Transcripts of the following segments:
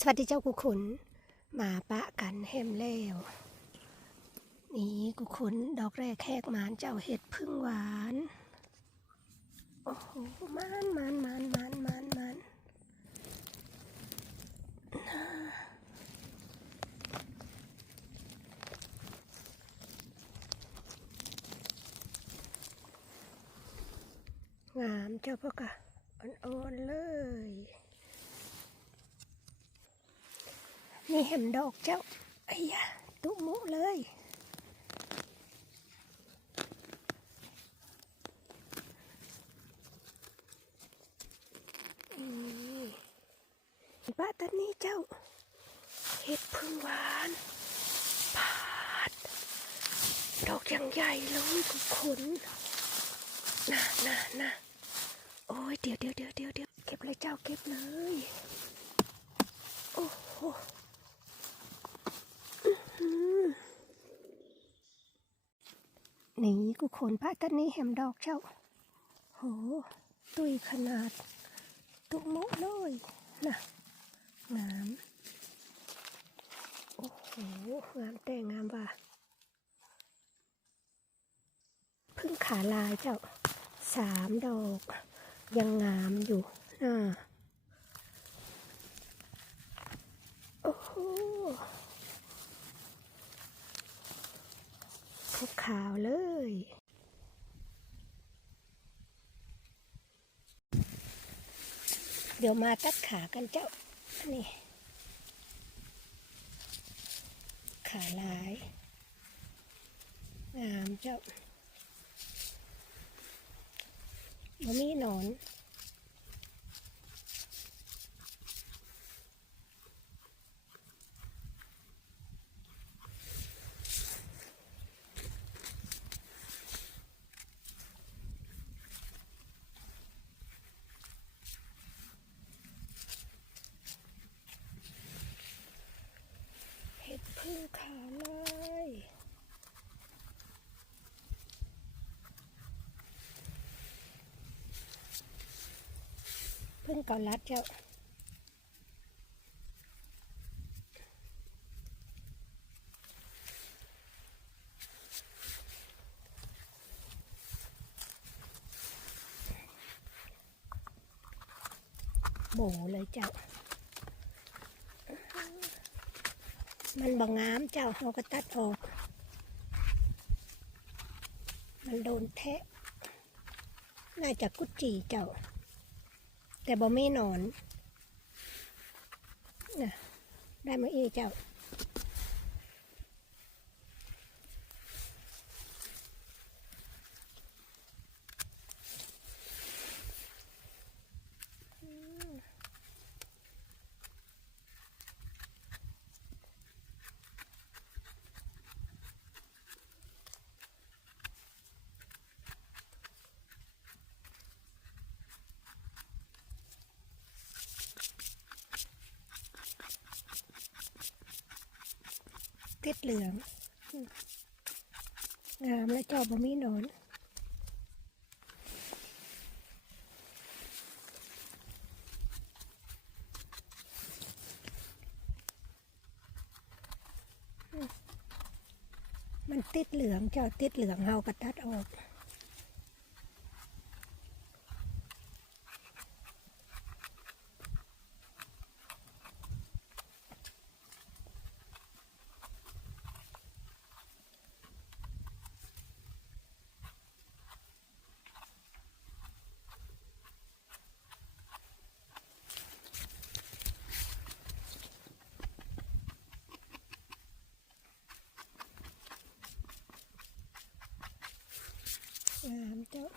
สวัสดีเจ้ากุขุนมาปะกันแฮมแล้วนี่กุขุนดอกแรกแขกหมานเจ้าเห็ดพึ่งหวานโอ้โหมันมันมันมันมันมันงามเจ้าพวกกะอ่อนๆเลย นี่เห็มดอกเจ้าไอ้ยะตุมุเลย นี่ป้าตันนี้เจ้า เห็ดพึ่งหวานปาด ดอกยังใหญ่เลยทุกคนน่ะน่ะน่ะโอ้ย เดี๋ยวเดี๋ยวเดี๋ยวเดี๋ยวเดี๋ยวเก็บเลยเจ้าเก็บเลย โอ้โห นี่ กูขนผ้าตันนี้แหมดอกเจ้า โห ตุยขนาด ตุกมุเลยนะงาม โอ้โห งามแต่งามว่ะพึ่งขาลายเจ้าสามดอก ยังงามอยู่น่ะโอ้โห ขาวๆเลยเดี๋ยวมาตัดขากันเจ้า นี่ ขาลาย งามเจ้ามีหนอน เห็ดพึ่งขาลาย พึ่งเกาลัดเจ้าโบเลยเจ้า มันบางงามเจ้าเราก็ตัดออก มันโดนแทะ น่าจะกุจีเจ้า แต่บ่มีหนอนน่ะได้มาอีเจ้า ติดเหลือง งามและเจ้าบะมีหนอนมันติดเหลืองเจ้าติดเหลืองเฮาก็ตัดออก งามเจ้า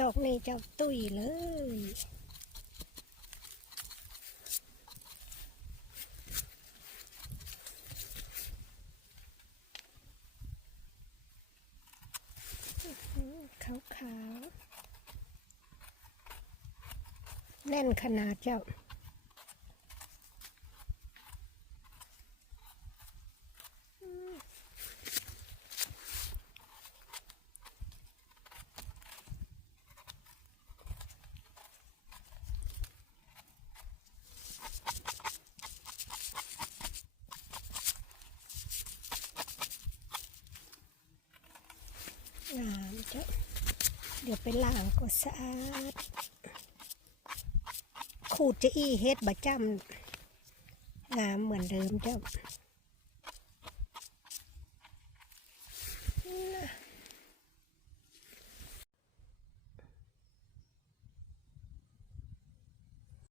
ดอกนี้เจ้าตุยเลย ขาวขาวๆแน่นขนาดเจ้า งาเจ้ะเดี๋ยวไปล้างก็สะอาด ขูดจะอีเฮ็ดบะจำงามเหมือนเดิมเจ้ะ